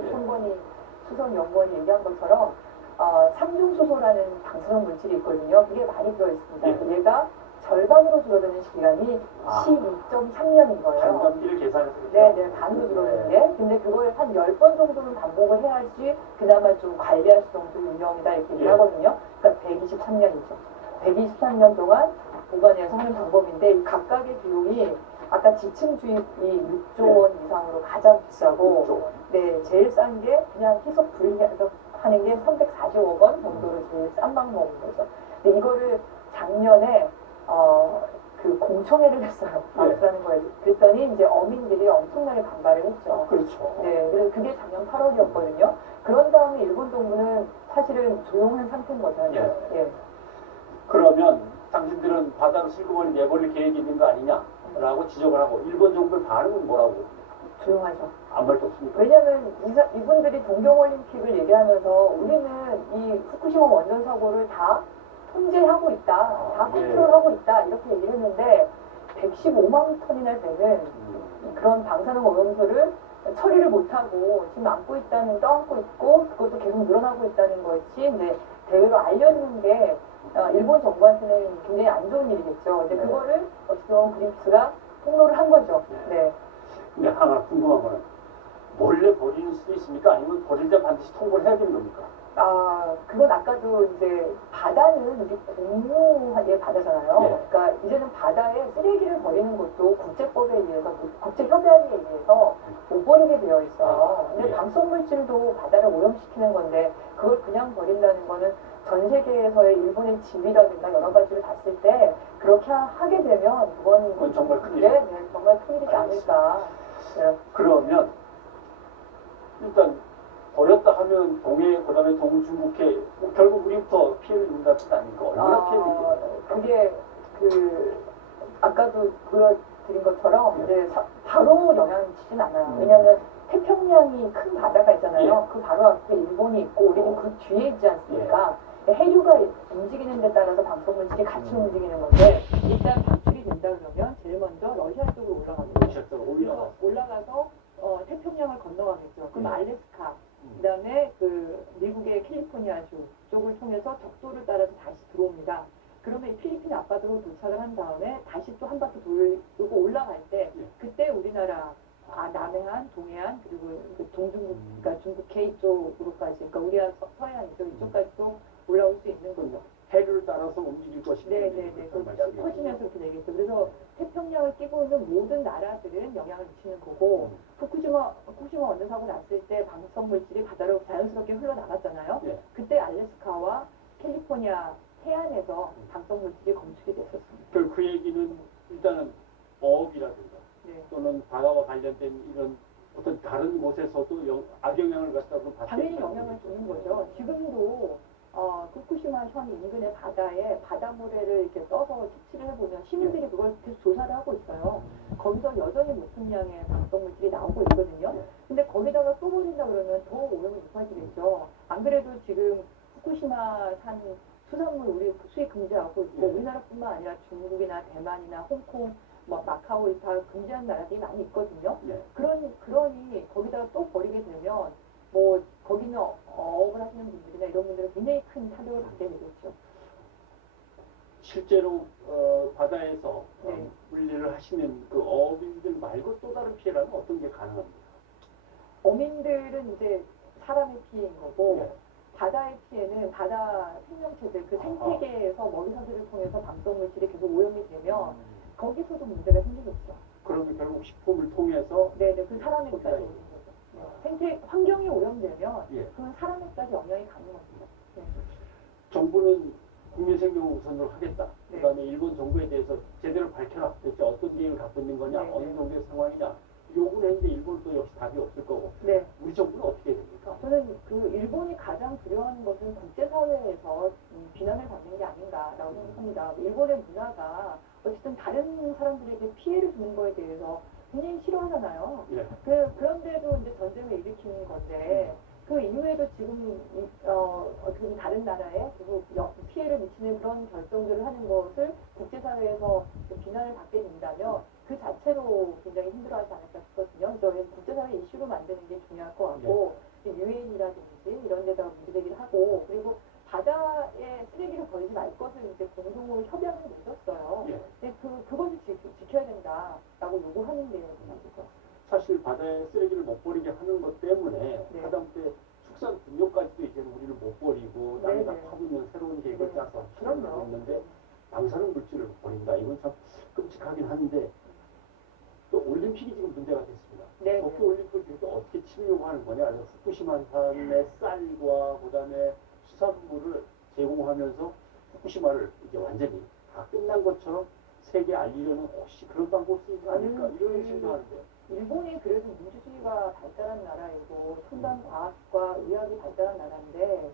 손건희 수석연구원이 얘기한 것처럼 삼중수소라는 방사성 물질이 있거든요. 그게 많이 들어있습니다. 얘가 절반으로 줄어드는 시간이 12.3년인 거예요. 반감기를 계산해서. 네, 반으로 줄어드는 게. 근데 그걸 한 10번 정도는 반복을 해야지 그나마 좀 관리할 수 정도 유명이다 이렇게 얘기하거든요. 그러니까 123년이죠. 123년 동안 보관해서 하는 방법인데 각각의 비용이 아까 지층주입이 6조 원 이상으로 가장 비싸고 제일 싼 게 그냥 희석 분리해서 하는 게 340억 원 정도로 제일 싼 방법인 거죠. 근데 이거를 작년에 그 공청회를 했어요. 방수라는 거예요. 그랬더니 이제 어민들이 엄청나게 반발을 했죠. 그렇죠. 네, 그래서 그게 작년 8월이었거든요. 그런 다음에 일본 정부는 사실은 조용한 상태인 거잖아요. 그러면 당신들은 바다로 슬그머니 내버릴 계획이 있는 거 아니냐라고 지적을 하고 일본 정부의 반응은 뭐라고? 조용하죠. 아무 말도 없습니까? 왜냐하면 이분들이 동경올림픽을 얘기하면서 우리는 이 후쿠시마 원전 사고를 다 통제하고 있다, 다 컨트롤하고 있다 이렇게 얘기를 했는데 115만 톤이나 되는 그런 방사능 오염수를 처리를 못하고 지금 떠안고 있고 그것도 계속 늘어나고 있다는 것이 이제 대외로 알려지는 게 일본 정부한테는 굉장히 안 좋은 일이겠죠. 근데 그거를 어떻게 보면 그린피스가 폭로를 한 거죠. 근데 하나 궁금한 거는 몰래 버리는 수도 있습니까? 아니면 버릴 때 반드시 통보를 해야 되는 겁니까? 그건 아까도 이제 바다는 우리 공유의 바다잖아요. 그러니까 이제는 바다에 쓰레기를 버리는 것도 국제법에 의해서, 국제협약에 의해서 못 버리게 되어 있어요. 근데 방사물질도 바다를 오염시키는 건데 그걸 그냥 버린다는 거는 전 세계에서의 일본의 지위라든가 여러 가지를 봤을 때 그렇게 하게 되면 그건 정말 큰일이죠. 네, 정말 큰일이지 않을까. 그러면 일단 버렸다 하면 동해 그다음에 동중국해 결국 우리부터 피해를 입는다는 뜻 아닙니까? 얼마나 피해를 입겠습니까? 그게 아까도 보여드린 것처럼 이제 바로 영향을 미치진 않아요. 왜냐하면 태평양이 큰 바다가 있잖아요. 그 바로 앞에 일본이 있고 우리는 그 뒤에 있지 않습니까? 해류가 움직이는 데 따라서 방사물질이 같이 움직이는 건데 일단 방출이 된다 그러면 제일 먼저 러시아 쪽으로 올라가겠죠. 올라가서 태평양을 건너가겠죠. 그럼 알래스카 그다음에 그 미국의 캘리포니아주 쪽을 통해서 적도를 따라서 다시 들어옵니다. 그러면 필리핀 앞바다로 도착을 한 다음에 다시 또 한 바퀴 돌고 올라갈 때 그때 우리나라 남해안, 동해안 그리고 그 동중국, 그러니까 중국해 이쪽으로까지, 그러니까 우리가 서해안 이쪽까지 또 올라올 수 있는 거죠. 해류를 따라서 움직일 것이다. 네네네. 퍼지면서 그렇게 되겠죠. 그래서 태평양을 끼고 있는 모든 나라들은 영향을 미치는 거고 후쿠시마 원전 사고 났을 때 방사성 물질이 바다로 자연스럽게 흘러나갔잖아요. 그때 알래스카와 캘리포니아 해안에서 방사성 물질이 검출이 됐었습니다. 그 얘기는 일단은 어업이라든가 또는 바다와 관련된 이런 어떤 다른 곳에서도 악영향을 갖다 당연히 영향을 주는 거죠. 지금도 후쿠시마 현 인근의 바다에 바닷모래를 이렇게 떠서 채취를 해보면 시민들이 그걸 계속 조사를 하고 있어요. 거기서 여전히 높은 양의 방사물질이 나오고 있거든요. 근데 거기다가 또 버린다 그러면 더 오염이 높아지겠죠. 안 그래도 지금 후쿠시마산 수산물 우리 수입 금지하고 있고 우리나라뿐만 아니라 중국이나 대만이나 홍콩, 마카오 다 금지한 나라들이 많이 있거든요. 그러니 거기다가 또 버리게 되면 거기는 어업을 하시는 분들이나 이런 분들은 굉장히 큰 타격을 받게 되겠죠. 실제로 바다에서 물리를 하시는 그 어민들 말고 또 다른 피해라면 어떤 게 가능합니까? 어민들은 이제 사람의 피해인 거고 바다의 피해는 바다 생명체들, 그 생태계에서 먹이사슬을 통해서 방사물질이 계속 오염이 되면 거기서도 문제가 생기겠죠. 그러면 결국 식품을 통해서 그 사람에까지 오는 거죠. 환경이 오염되면 그건 사람에까지 영향이 가는 겁니다. 정부는 국민 생명을 우선으로 하겠다. 그다음에 일본 정부에 대해서 제대로 밝혀라. 대체 어떤 계획을 갖고 있는 거냐, 어느 정도의 상황이냐. 요구를 했는데 일본도 역시 답이 없을 거고. 우리 정부는 어떻게 해야 됩니까? 저는 그 일본이 가장 두려워하는 것은 국제사회에서 비난을 받는 게 아닌가라고 생각합니다. 일본의 문화가 어쨌든 다른 사람들에게 피해를 주는 거에 대해서 굉장히 싫어하잖아요. 그런데도 이제 전쟁을 일으키는 건데 그 이후에도 지금 어떻게 다른 나라에 계속 피해를 미치는 그런 결정들을 하는 것을 국제사회에서 비난을 받게 된다면 그 자체로 굉장히 힘들어하지 않을까 싶거든요. 그래서 국제사회 이슈로 만드는 게 중요할 것 같고 유엔이라든지 이런 데다가 문제제기를 하고 그리고 바다에 쓰레기를 버리지 말 것을 이제 공동으로 협약을 맺었어요. 예. 근데 그것을 지켜야 된다라고 요구하는 게 맞을 것 같습니다. 사실 바다에 쓰레기를 못 버리게 하는 것 때문에 네. 하다못해 축산 분뇨까지도 이제는 우리를 못 버리고 땅에다 네네. 파묻는 새로운 계획을 네. 짜서 실행을 하고 있는데 방사능 물질을 버린다. 이건 참 끔찍하긴 한데 또 올림픽이 지금 문제가 됐습니다. 네. 도쿄 올림픽을 또 어떻게 치르려고 하는 거냐? 후쿠시마산의 쌀과 그다음에 수산물을 제공하면서 후쿠시마를 이제 완전히 다 끝난 것처럼 세계에 알리려는 혹시 그런 방법이 있지 않을까 이런 의심도 하는데. 일본이 그래도 민주주의가 발달한 나라이고 첨단 과학과 의학이 발달한 나라인데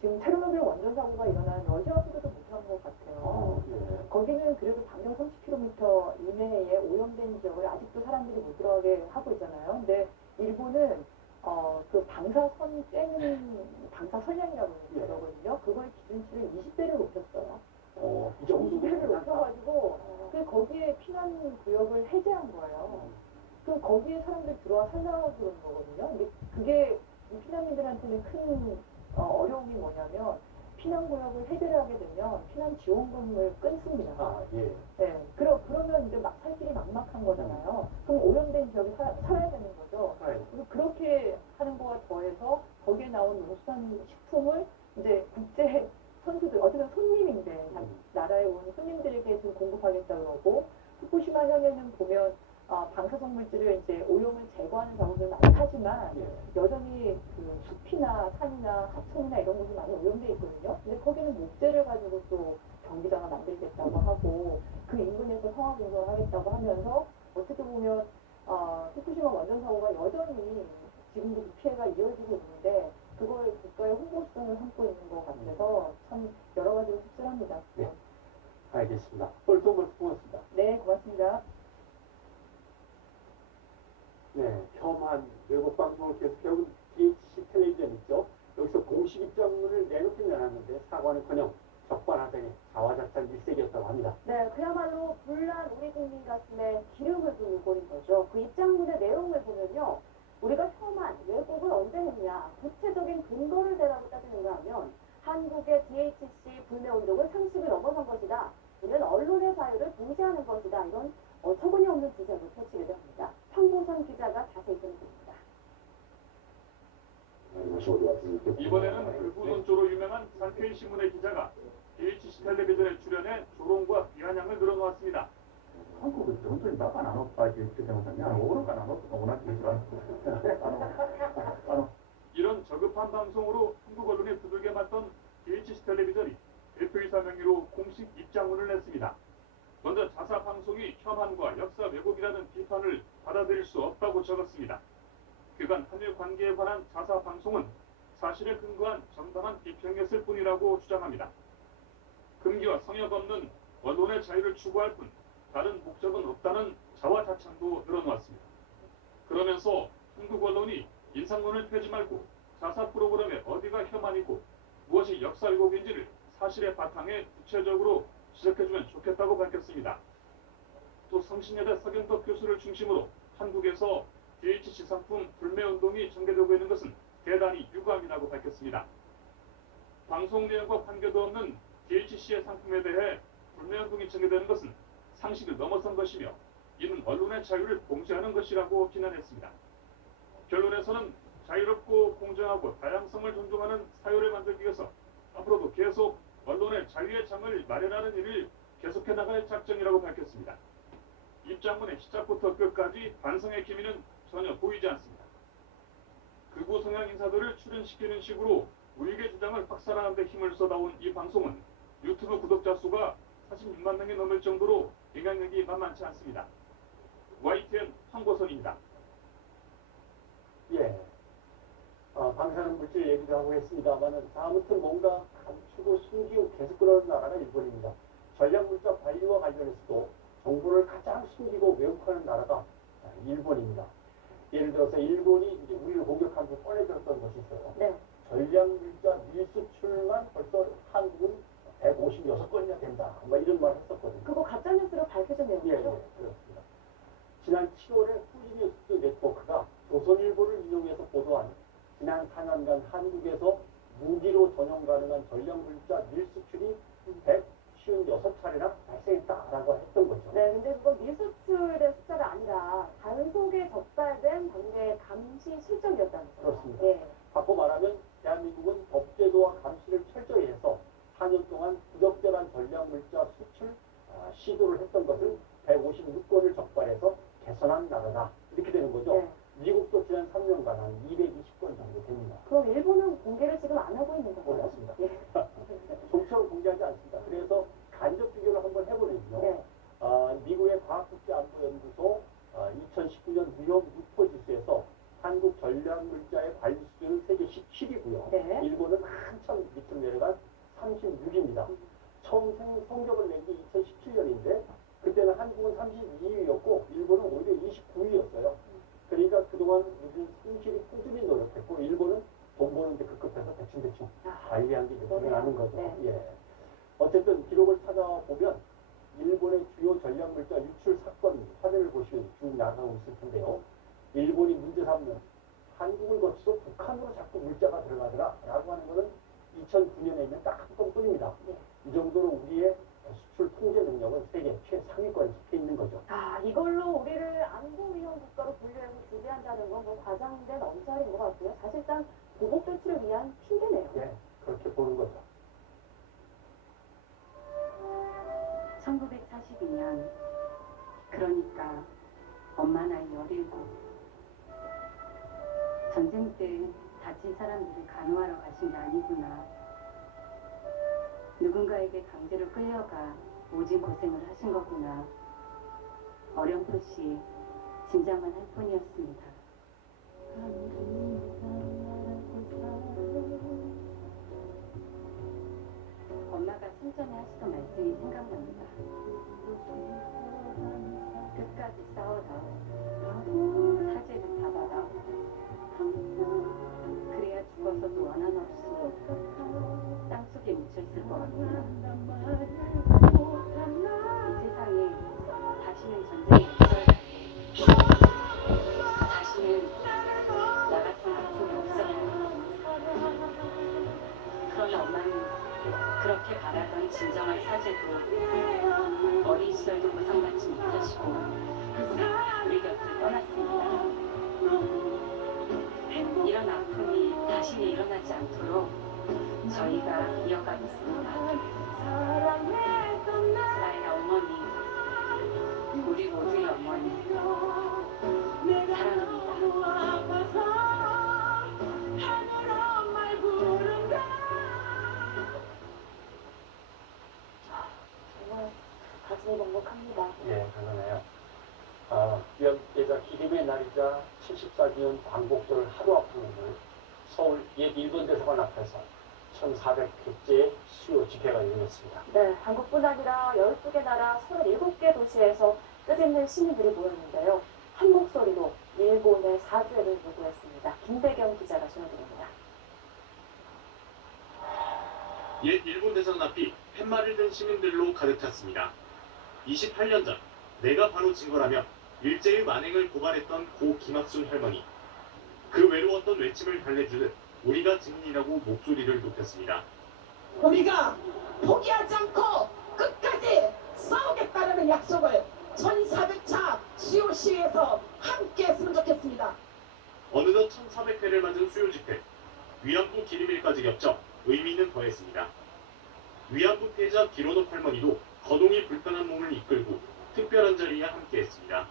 지금 체르노빌 원전 사고가 일어난 러시아보다도 못한 것 같아요. 예. 거기는 그래도 반경 30km 이내에 오염된 지역을 아직도 사람들이 못 들어가게 하고 있잖아요. 근데 일본은 그 방사선량이라고 그러거든요. 그걸 기준치를 20배를 높였어요. 이 정도면 20배를 높여가지고 그 거기에 피난 구역을 해제한 거예요. 그럼 거기에 사람들 들어와 살라고 그런 거거든요. 근데 그게 이 피난민들한테는 큰 어려움이 뭐냐면 피난구역을 해제를 하게 되면 피난 지원금을 끊습니다. 아, 예. 네, 그러면 이제 막 살 길이 막막한 거잖아요. 그럼 오염된 지역에 살아야 되는 거죠. 그래서 그렇게 하는 거와 더해서 거기에 나온 농수산식품을 이제 국제 선수들, 어쨌든 손님인데 나라에 온 손님들에게 좀 공급하겠다 그러고 후쿠시마 현에는 보면 방사성 물질을 이제 오염을 제거하는 작업을 많이 하지만 여전히 그 숲이나 산이나 하천이나 이런 곳이 많이 오염돼 있거든요. 근데 거기는 목재를 가지고 또 경기장을 만들겠다고 하고 그 인근에서 성화 공사를 하겠다고 하면서 어떻게 보면 후쿠시마 원전 사고가 여전히 지금도 그 피해가 이어지고 있는데 그걸 국가의 홍보 수단을 삼고 있는 것 같아서 참 여러 가지로 씁쓸합니다. 네, 알겠습니다. 오늘 도 말씀 고맙습니다. 네, 고맙습니다. 네, 혐한 외국 방송을 계속해온 DHC 텔레비전 있죠. 여기서 공식 입장문을 내놓긴 내놨는데 사과는커녕 적반하장의 자화자찬 일색이었다고 합니다. 네, 그야말로 불난 우리 국민 가슴에 기름을 부은 꼴인 거죠. 그 입장문의 내용을 보면요. 우리가 혐한 왜곡을 언제 했냐, 구체적인 근거를 대라고 따지는가 하면 한국의 DHC 불매운동은 상식을 넘어선 것이다. 이는 언론의 자유를 봉쇄하는 것이다. 이런 어처구니 없는 주장을 펼치게 됩니다. 황보선 기자가 자세히 전해드립니다. 이번에는 극우논조로 유명한 산케이 신문의 기자가 DHC 텔레비전에 출연해 조롱과 비아냥을 늘어놓았습니다. 한국은 전통이 나가 안 왔다 이렇게 생각하면 오로가 안 왔다 원하지 않고 이런 저급한 방송으로 한국 언론에 두들겨 맞던 DHC 텔레비전이 대표이사 명의로 공식 입장문을 냈습니다. 먼저 자사 방송이 혐한과 역사 왜곡이라는 비판을 받아들일 수 없다고 적었습니다. 그간 한일 관계에 관한 자사 방송은 사실에 근거한 정당한 비평이었을 뿐이라고 주장합니다. 금기와 성역 없는 언론의 자유를 추구할 뿐 다른 목적은 없다는 자화자찬도 늘어놓았습니다. 그러면서 한국 언론이 인상론을 펴지 말고 자사 프로그램의 어디가 혐한이고 무엇이 역사 왜곡인지를 사실의 바탕에 구체적으로 지적해주면 좋겠다고 밝혔습니다. 또 성신여대 서경덕 교수를 중심으로 한국에서 DHC 상품 불매운동이 전개되고 있는 것은 대단히 유감이라고 밝혔습니다. 방송 내용과 관계도 없는 DHC의 상품에 대해 불매운동이 전개되는 것은 상식을 넘어선 것이며 이는 언론의 자유를 봉쇄하는 것이라고 비난했습니다. 결론에서는 자유롭고 공정하고 다양성을 존중하는 사회를 만들기 위해서 앞으로도 계속 언론의 자유의 장을 마련하는 일을 계속해 나갈 작정이라고 밝혔습니다. 입장문의 시작부터 끝까지 반성의 기미는 전혀 보이지 않습니다. 극우 성향 인사들을 출연시키는 식으로 우익의 주장을 확산하는 데 힘을 쏟아온 이 방송은 유튜브 구독자 수가 46만 명이 넘을 정도로 영향력이 만만치 않습니다. YTN 황보선입니다. 예. 방사능 물질 얘기도 하고 했습니다만은 아무튼 뭔가 감추고 숨기고 계속 그러는 나라가 일본입니다. 전략물자 관리와 관련해서도 정보를 가장 숨기고 왜곡하는 나라가 일본입니다. 예를 들어서 일본이 이제 우리를 공격한 후 꺼내들었던 것이 있어요. 네. 전략물자 밀수출만 벌써 한국은 156건이나 된다. 뭐 이런 말을 했었거든요. 그거 가짜뉴스로 밝혀진 예, 내용이죠? 그렇습니다. 지난 7월에 후지뉴스 네트워크가 조선일보를 인용해서 보도한 지난 4년간 한국에서 무기로 전용 가능한 전략물자 밀수출이 156차례나 발생했다라고 했던 거죠. 네, 근데 그건 밀수출의 숫자가 아니라 단속에 적발된 당내 감시 실적이었다면서요. 그렇습니다. 예. 바꿔 말하면 대한민국은 법제도와 감시를 철저히 해서 4년 동안 부적절한 전략물자 수출 시도를 했던 것을 156건을 적발해서 개선한 나라다. 이렇게 되는 거죠. 네. 미국도 지난 3년간 한 220건 정도 됩니다. 그럼 일본은 공개를 지금 안 하고 있는 건가요? 그렇습니다. 예. 좀처럼 공개하지 않습니다. 그래서 간접 비교를 한번 해보면요. 네. 미국의 과학국제안보연구소 2019년 위험 유포 지수에서 한국 전략물자의 관리 수준은 세계 17위고요. 네. 일본은 한참 밑으로 내려간 36위입니다. 처음 성적을 낸 게 2017년인데 그때는 한국은 32위였고 일본은 오히려 29위였어요. 그러니까 그동안 우리는 성실히 꾸준히 노력했고 일본은 돈 버는데 급급해서 대충 관리한 게 드러나는 거죠. 네. 예. 어쨌든 기록을 찾아보면 일본의 주요 전략물자 유출 사건 사례를 보시면 쭉 나가고 있을 텐데요. 일본이 문제 삼는 한국을 거쳐서 북한으로 자꾸 물자가 들어가더라 라고 하는 것은 2009년에 있는 딱 한 건뿐입니다. 네. 이 정도로 우리의 수출 통제 능력은 세계 최상위권에 속해 있는 거죠. 이걸로 우리를 안보 위험 국가로 분류해서 규제한다는 건 뭐 과장된 엄살인 것 같고요. 사실상 보복 조치를 위한 핑계네요. 예, 그렇게 보는 거죠. 1942년, 그러니까 엄마 나이 17. 전쟁 때 다친 사람들을 간호하러 가신 게 아니구나. 누군가에게 강제로 끌려가 오진 고생을 하신 거구나. 어렴풋이 짐작만 할 뿐이었습니다. 엄마가 생전에 하시던 말씀이 생각납니다. 끝까지 싸워라. 사죄를 받아라. 그래야 죽어서도 원한 없이 땅속에 묻혀있을 것 같구나. 이 세상에 다시는 전쟁이 없어야 다시는 나 같은 아픔이 없어야 그러나 엄마는 그렇게 바라던 진정한 사죄도 어린 시절도 보상받지 못하시고 우리 곁을 떠났습니다. 이런 아픔이 다시는 일어나지 않도록 저희가 이어가겠습니다. 나의 어머니, 우리 모두의 어머니, 사랑합니다. 정말 가슴이 먹먹합니다. 예, 그러네요. 기억계좌 기림의 날이자 74주년 광복절 하루 앞둔 오늘 서울 옛 일본 대사관 앞에서 1,400회째의 수요 집회가 열렸습니다. 네, 한국뿐 아니라 12개 나라 37개 도시에서 뜻있는 시민들이 모였는데요. 한 목소리로 일본의 사죄를 요구했습니다. 김대경 기자가 전해드립니다. 옛 일본 대사관 앞이 팻말을 든 시민들로 가득 찼습니다. 28년 전 내가 바로 증거라며 일제의 만행을 고발했던 고 김학순 할머니. 그 외로웠던 외침을 달래주듯 우리가 증인이라고 목소리를 높였습니다. 우리가 포기하지 않고 끝까지 싸우겠다는 약속을 1400차 수요 시위에서 함께 했으면 좋겠습니다. 어느덧 1400회를 맞은 수요 집회. 위안부 기림일까지 겹쳐 의미는 더했습니다. 위안부 피해자 기로노 할머니도 거동이 불편한 몸을 이끌고 특별한 자리에 함께했습니다.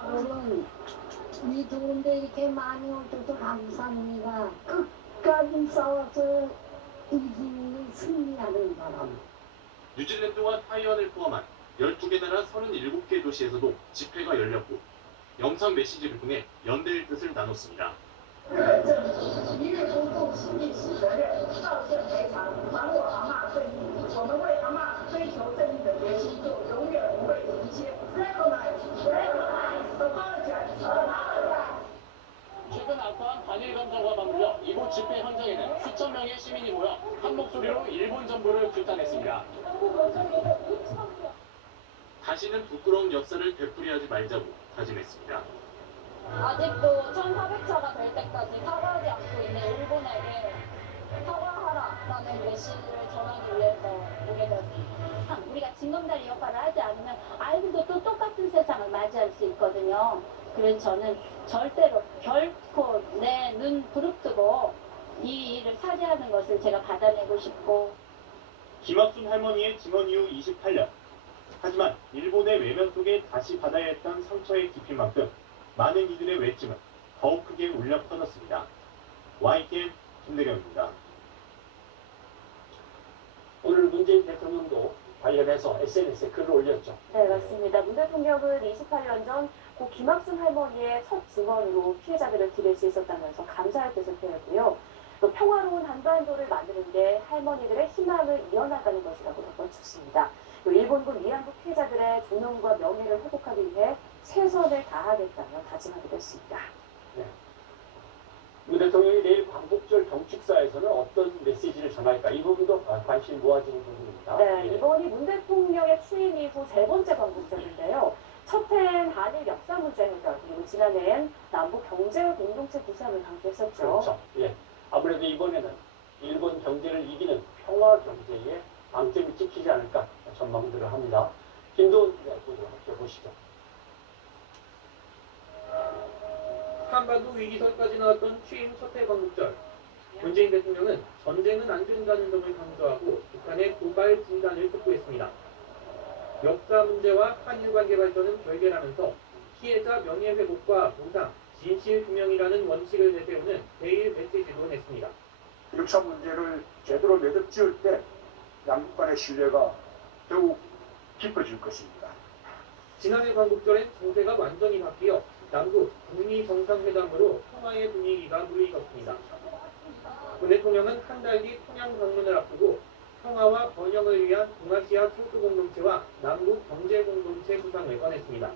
저는 이 좋은데 이렇게 많이 오셔서 감사합니다. 끝까지 싸워서 이기는 승리하는 바람. 뉴질랜드와 타이완을 포함한 12개 나라 37개 도시에서도 집회가 열렸고 영상 메시지를 통해 연대의 뜻을 나눴습니다. 一日不负心义是责任，道歉赔偿，还我阿嬷正义。我们为阿嬷追求正义的决心就永远不会停歇。Recognize, apologize, apologize. 최근 악화한 반일 감정과 맞물려 이곳 집회 현장에는 수천 명의 시민이 모여 한 목소리로 일본 정부를 규탄했습니다. 다시는 부끄러운 역사를 되풀이하지 말자고 다짐했습니다. 아직도 1400차가 될 때까지 사과하지 않고 있는 일본에게 사과하라라는 메시지를 전하기 위해서 오게 되었습니다. 우리가 징검다리 역할을 하지 않으면 아이들도 또 똑같은 세상을 맞이할 수 있거든요. 그래서 저는 절대로 결코 내 눈 부릅뜨고 이 일을 사죄하는 것을 제가 받아내고 싶고. 김학순 할머니의 증언 이후 28년. 하지만 일본의 외면 속에 다시 받아야 했던 상처의 깊이인 만큼 많은 이들의 외침은 더욱 크게 울려 퍼졌습니다. YTN 김대경입니다. 오늘 문재인 대통령도 관련해서 SNS에 글을 올렸죠. 네, 맞습니다. 문 대통령은 28년 전 고 김학순 할머니의 첫 증언으로 피해자들을 기댈 수 있었다면서 감사의 뜻을 표했고요. 또 평화로운 한반도를 만드는 게 할머니들의 희망을 이어나가는 것이라고 덧붙였습니다. 또 일본군 위안부 피해자들의 존엄과 명예를 회복하기 위해 최선을 다하겠다며 다짐하기도 했습니다. 네. 문 대통령이 내일 광복절 경축사에서는 어떤 메시지를 전할까? 이 부분도 관심이 모아지는 부분입니다. 네, 이번이 문 대통령의 취임 이후 세 번째 광복절인데요. 첫 해엔 한일 역사 문제 해결, 그리고 지난해엔 남북 경제 공동체 구상을 강조했었죠. 그렇죠. 예. 아무래도 이번에는 일본 경제를 이기는 평화 경제에 방점이 찍히지 않을까 전망들을 합니다. 김도훈 기자 보도록 보시죠. 한반도 위기설까지 나왔던 취임 첫해 광복절. 문재인 대통령은 전쟁은 안 된다는 점을 강조하고 북한의 도발 중단을 촉구했습니다. 역사 문제와 한일 관계 발전은 별개라면서 피해자 명예회복과 보상, 진실 규명이라는 원칙을 내세우는 대일 메시지도 냈습니다. 역사 문제를 제대로 매듭 지을 때 양국 간의 신뢰가 더욱 깊어질 것입니다. 지난해 광복절엔 정세가 완전히 바뀌어 남북 북미 정상회담으로 평화의 분위기가 무르익었습니다. 문 대통령은 한 달 뒤 평양 방문을 앞두고 평화와 번영을 위한 동아시아 철도 공동체와 남북 경제 공동체 구상을 꺼냈습니다.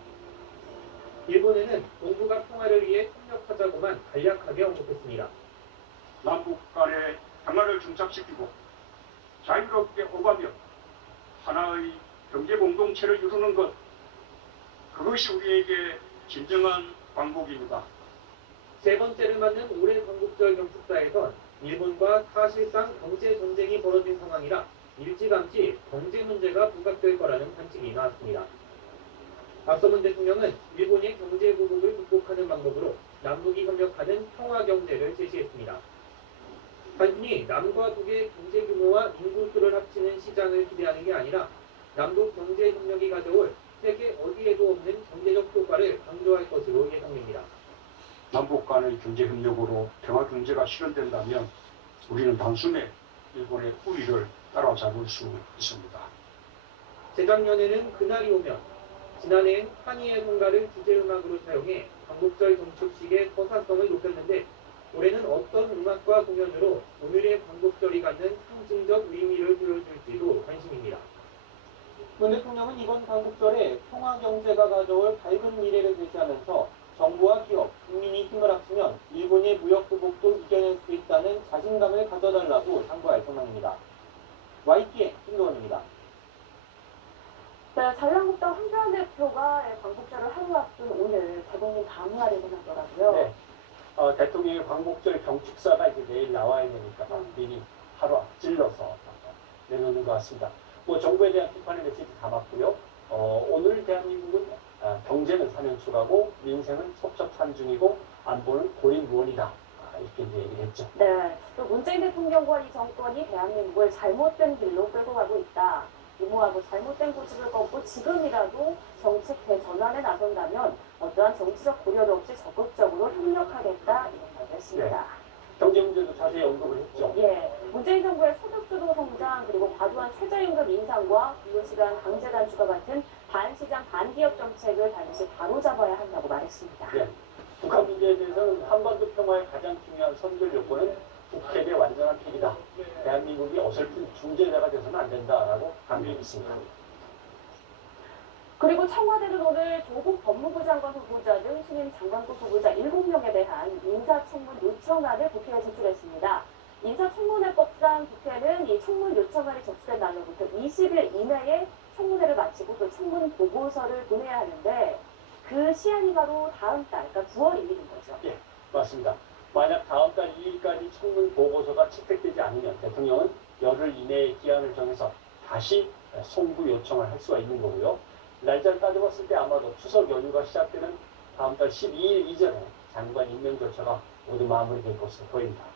일본에는 동북아 평화를 위해 협력하자고만 간략하게 언급했습니다. 남북 간의 평화를 정착시키고 자유롭게 오가며 하나의 경제 공동체를 이루는 것, 그것이 우리에게 진정한 광복입니다. 세 번째를 맞는 올해 광복절 경축사에선 일본과 사실상 경제 전쟁이 벌어진 상황이라 일찌감치 경제 문제가 부각될 거라는 관측이 나왔습니다. 앞서 문 대통령은 일본의 경제 보복을 극복하는 방법으로 남북이 협력하는 평화 경제를 제시했습니다. 단순히 남과 북의 경제 규모와 인구수를 합치는 시장을 기대하는 게 아니라 남북 경제 협력이 가져올 세계 어디에도 없는 경제적 효과를 강조할 것으로 예상됩니다. 남북 간의 경제 협력으로 평화 경제가 실현된다면 우리는 단숨에 일본의 우위를 따라잡을 수 있습니다. 재작년에는 그날이 오면, 지난해엔 한이의 성가를 주제음악으로 사용해 광복절 경축식의 서사성을 높였는데 올해는 어떤 음악과 공연으로 오늘의 광복절이 갖는 상징적 의미를 보여줄지도 관심입니다. 문 대통령은 이번 광복절에 평화 경제가 가져올 밝은 미래를 제시하면서 정부와 기업, 국민이 힘을 합치면 일본의 무역 보복도 이겨낼 수 있다는 자신감을 가져달라고 당부할 전망입니다. YTN 김도원입니다. 네, 자유한국당 황교안 대표가 광복절을 하루 앞둔 오늘 대국민 방문하려고 하더라고요. 네. 대통령의 광복절 경축사가 이제 내일 나와야 되니까 미리 하루 앞질러서 내놓는 것 같습니다. 뭐 정부에 대한 비판의 메시지 담았고요. 오늘 대한민국은 경제는 사면초가고 민생은 첩첩산중이고 안보는 고인무원이다. 이렇게 이제 얘기를 했죠. 네, 또 문재인 대통령과 이 정권이 대한민국을 잘못된 길로 끌고 가고 있다. 무모하고 잘못된 고집을 꺾고 지금이라도 정책 대전환에 나선다면 어떠한 정치적 고려도 없이 적극적으로 협력하겠다 이런 말을 했습니다. 네. 경제 문제도 자세히 언급을 했죠. 예, 문재인 정부의 소득주도 성장 그리고 과도한 최저임금 인상과 근로시간 강제 단축과 같은 반시장 반기업 정책을 반드시 바로잡아야 한다고 말했습니다. 네. 북한 문제에 대해서는 한반도 평화의 가장 중요한 선결 요건은 북핵의 완전한 폐기다. 대한민국이 어설픈 중재자가 돼서는 안 된다라고 강조했습니다. 그리고 청와대는 오늘 조국 법무부 장관 후보자 등 신임 장관급 후보자 7명에 대한 인사청문 요청안을 국회에 제출했습니다. 인사청문회법상 국회는 이 청문 요청안이 접수된 날로부터 20일 이내에 청문회를 마치고 또 청문 보고서를 보내야 하는데 그 시한이 바로 다음 달, 그러니까 9월 2일인 거죠. 예, 맞습니다. 만약 다음 달 2일까지 청문 보고서가 채택되지 않으면 대통령은 열흘 이내의 기한을 정해서 다시 송부 요청을 할 수가 있는 거고요. 날짜를 따져봤을 때 아마도 추석 연휴가 시작되는 다음 달 12일 이전에 장관 임명 절차가 모두 마무리될 것으로 보입니다.